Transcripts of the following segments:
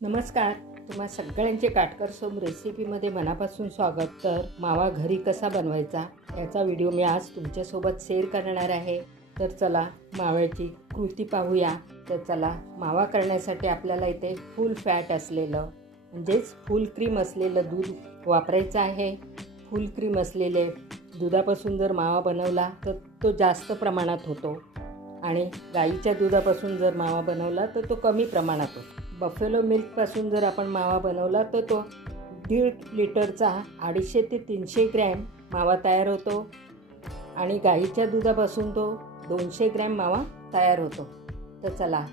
नमस्कार. तुम्हा सगळ्यांचे काटकर सोम रेसिपीमध्ये मनापासून स्वागत. तर मावा घरी कसा बनवायचा याचा व्हिडिओ मी आज तुमच्यासोबत शेअर करणार आहे. तर चला माव्याची कृती पाहूया. तर चला, मावा करण्यासाठी आपल्याला इथे फुल फॅट असलेलं म्हणजेच फुल क्रीम असलेलं दूध वापरायचं आहे. फुल क्रीम असलेले दुधापासून जर मावा बनवला तर तो जास्त प्रमाणात होतो आणि गाईच्या दुधापासून जर मावा बनवला तर तो कमी प्रमाणात होतो. बफेलो मिल्कपासून जर आपण मावा बनवला तर तो 1.5 लिटरचा 250 ते 300 ग्रॅम मावा तयार होतो आणि गाईच्या दुधापासून तो 200 ग्रॅम मावा तयार होतो. तर चला,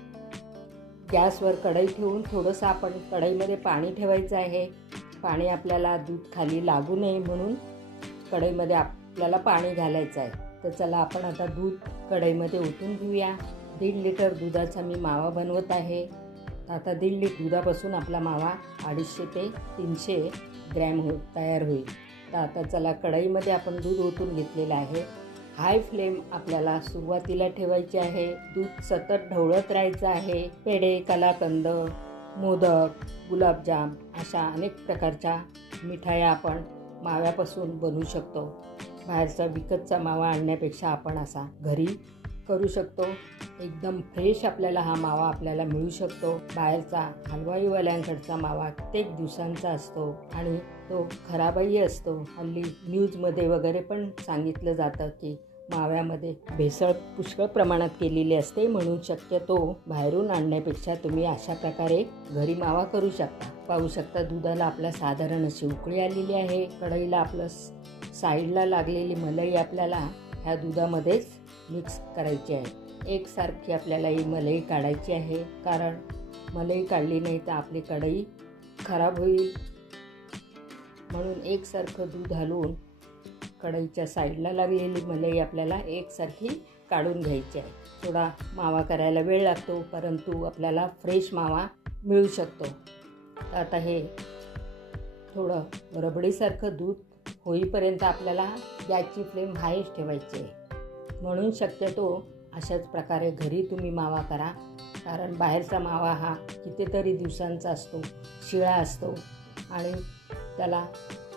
गॅसवर कढई ठेवून थोडंसं आपण कढईमध्ये पाणी ठेवायचं आहे. पाणी आपल्याला दूध खाली लागू नये म्हणून कढईमध्ये आपल्याला पाणी घालायचं आहे. तर चला, आपण आता दूध कढईमध्ये ओतून घेऊया. 1.5 लिटर दुधाचा मी मावा बनवत आहे. आता 1.5 लिटर दुधापासून आपला मावा 250 ते 300 ग्रॅम तयार होईल. तर आता चला, कढईमध्ये आपण दूध ओतून घेतलेलं आहे. हाय फ्लेम आपल्याला सुरुवातीला ठेवायची आहे. दूध सतत ढवळत राहायचं आहे. पेढे, कलाकंद, मोदक, गुलाबजाम अशा अनेक प्रकारच्या मिठाया आपण माव्यापासून बनवू शकतो. बाहेरचा विकतचा मावा आणण्यापेक्षा आपण असा घरी करू शकतो. एकदम फ्रेश आपल्याला हा मावा आपल्याला मिळू शकतो. बाहेरचा हलवाईवाल्यांकडचा मावा कित्येक दिवसांचा असतो आणि तो खराबही असतो. हल्ली न्यूजमध्ये वगैरे पण सांगितलं जातं की माव्यामध्ये भेसळ पुष्कळ प्रमाणात केलेली असते, म्हणून शक्यतो बाहेरून आणण्यापेक्षा तुम्ही अशा प्रकारे घरी मावा करू शकता. पाहू शकता, दुधाला आपल्या साधारण अशी उकळी आलेली आहे. कढईला आपलं साईडला लागलेली मलाई आपल्याला ह्या दुधामध्येच मिक्स करायची आहे. एकसारखी आपल्याला ही मलाई काढायची आहे, कारण मलाई काढली नाही तर आपली कढई खराब होईल. म्हणून एकसारखं दूध घालून कढईच्या साईडला लागलेली मलाई आपल्याला एकसारखी काढून घ्यायची आहे. थोडा मावा करायला वेळ लागतो, परंतु आपल्याला फ्रेश मावा मिळू शकतो. आता हे थोडं रबडीसारखं दूध होईपर्यंत आपल्याला गॅसची फ्लेम हायच ठेवायची आहे. म्हणून शक्यतो अशाच प्रकारे घरी तुम्ही मावा करा, कारण बाहेरचा मावा हा कितीतरी दिवसांचा असतो, शिळा असतो आणि त्याला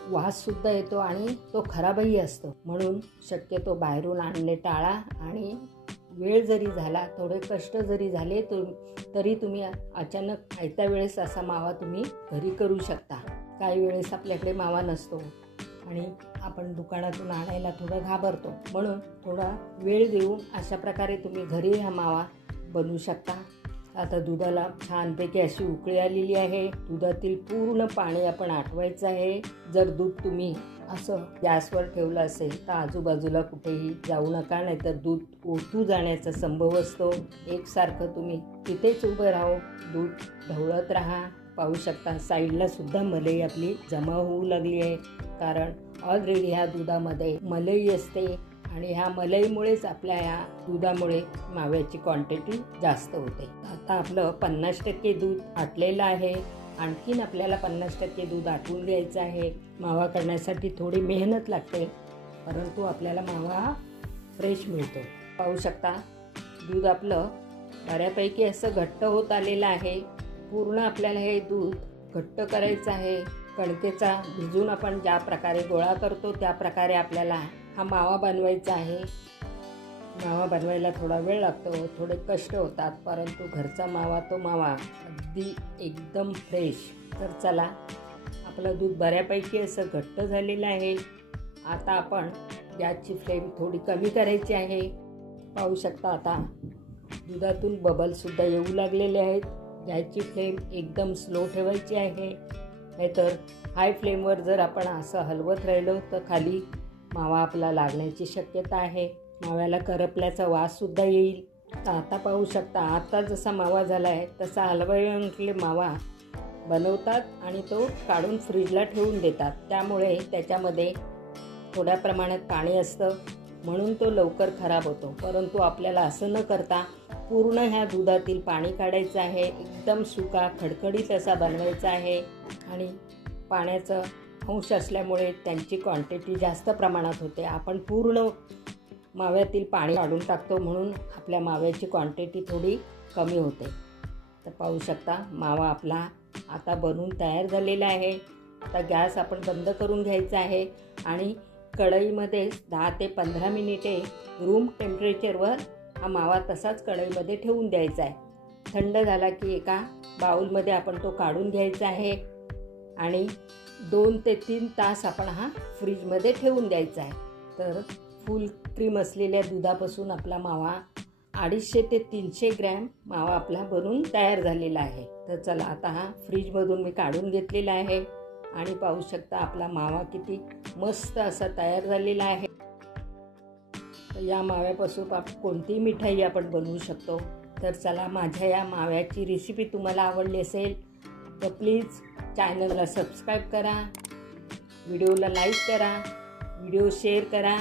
वाससुद्धा येतो आणि तो खराबही असतो. म्हणून शक्यतो बाहेरून आणणे टाळा आणि वेळ जरी झाला, थोडे कष्ट जरी झाले तरी तुम्ही अचानक आयत्या वेळेस असा मावा तुम्ही घरी करू शकता. काही वेळेस आपल्याकडे मावा नसतो आणि आपण दुकानातून आणायला थोडं घाबरतो, म्हणून थोडा वेळ देऊन अशा प्रकारे तुम्ही घरी हा मावा बनवू शकता. आता दुधाला छानपैकी अशी उकळी आलेली आहे. दुधातील पूर्ण पाणी आपण आटवायचं आहे. जर दूध तुम्ही असं गॅसवर ठेवलं असेल तर आजूबाजूला कुठेही जाऊ नका, नाहीतर दूध ओतू जाण्याचा संभव असतो. एकसारखं तुम्ही तिथेच उभं राहू, दूध ढवळत राहा. पाहू शकता, साईडला सुद्धा मलाई आपली जमा होऊ लागली आहे, कारण ऑलरेडी ह्या दुधामध्ये मलाई असते आणि ह्या मलईमुळेच आपल्या ह्या दुधामुळे माव्याची क्वांटिटी जास्त होते. आता आपलं 50% दूध आटलेलं आहे. आणखीन आपल्याला 50% दूध आटवून घ्यायचं आहे. मावा करण्यासाठी थोडी मेहनत लागते, परंतु आपल्याला मावा फ्रेश मिळतो. पाहू शकता, दूध आपलं बऱ्यापैकी असं घट्ट होत आलेलं आहे. पूर्ण आपल्याला हे दूध घट्ट करायचं आहे. कणकेचा भिजून आपण ज्या प्रकारे गोळा करतो त्या प्रकारे आपल्याला हा मावा बनवायचा आहे. मावा बनवायला थोडा वेळ लागतो, थोडे कष्ट होतात, परंतु घरचा मावा तो मावा अगदी एकदम फ्रेश. तर चला, आपलं दूध बऱ्यापैकी असं घट्ट झालेलं आहे. आता आपण गॅसची फ्लेम थोडी कमी करायची आहे. पाहू शकता, आता दुधातून बबलसुद्धा येऊ लागलेले आहेत. गॅसची फ्लेम एकदम स्लो ठेवायची आहे, नाहीतर हाय फ्लेमवर जर आपण असं हलवत राहिलो तर खाली मावा आपला लागण्याची शक्यता आहे. माव्याला करपल्याचा वाससुद्धा येईल. तर आता पाहू शकता, आता जसा मावा झाला आहे तसा हलवाईवाले मावा बनवतात आणि तो काढून फ्रीजला ठेवून देतात. त्यामुळे त्याच्यामध्ये थोड्या प्रमाणात पाणी असतं, म्हणून तो लवकर खराब होतो. परंतु आपल्याला असं न करता पूर्ण ह्या दुधातील पाणी काढायचं आहे. एकदम सुका खडखडीत असा बनवायचा आहे आणि पाण्याचं अंश असल्यामुळे त्यांची क्वांटिटी जास्त प्रमाणात होते. आपण पूर्ण माव्यातील पाणी काढून टाकतो, म्हणून आपल्या माव्याची क्वांटिटी थोडी कमी होते. तर पाहू शकता, मावा आपला आता बनवून तयार झालेला आहे. आता गॅस आपण बंद करून घ्यायचा आहे आणि कढईमध्ये 10 ते 15 मिनिटे रूम टेम्परेचरवर हा मावा तसाच कढईमध्ये ठेवून द्यायचा आहे. थंड झाला की एका बाउलमध्ये आपण तो काढून घ्यायचा आहे आणि 2 ते 3 तास आपण हा फ्रीजमध्ये ठेवून द्यायचा आहे. तर फुल क्रीम असलेल्या दुधापासून आपला मावा 250 ते 300 ग्रॅम मावा आपला बनून तयार झालेला आहे. तर चला आता हा फ्रीजमधून मी काढून घेतलेला आहे आणि पाहू शकता आपला मावा किती मस्त असा तयार झालेला आहे. तर या माव्यापासून कोणतीही मिठाई आपण बनवू शकतो. तर चला, माझ्या या माव्याची रेसिपी तुम्हाला आवडली असेल तर प्लीज चॅनलला सबस्क्राईब करा, व्हिडिओला लाईक करा, व्हिडिओ शेअर करा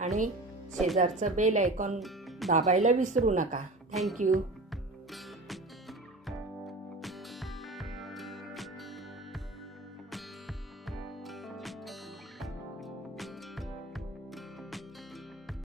आणि शेजारचं बेल आयकॉन दाबायला विसरू नका. थँक्यू.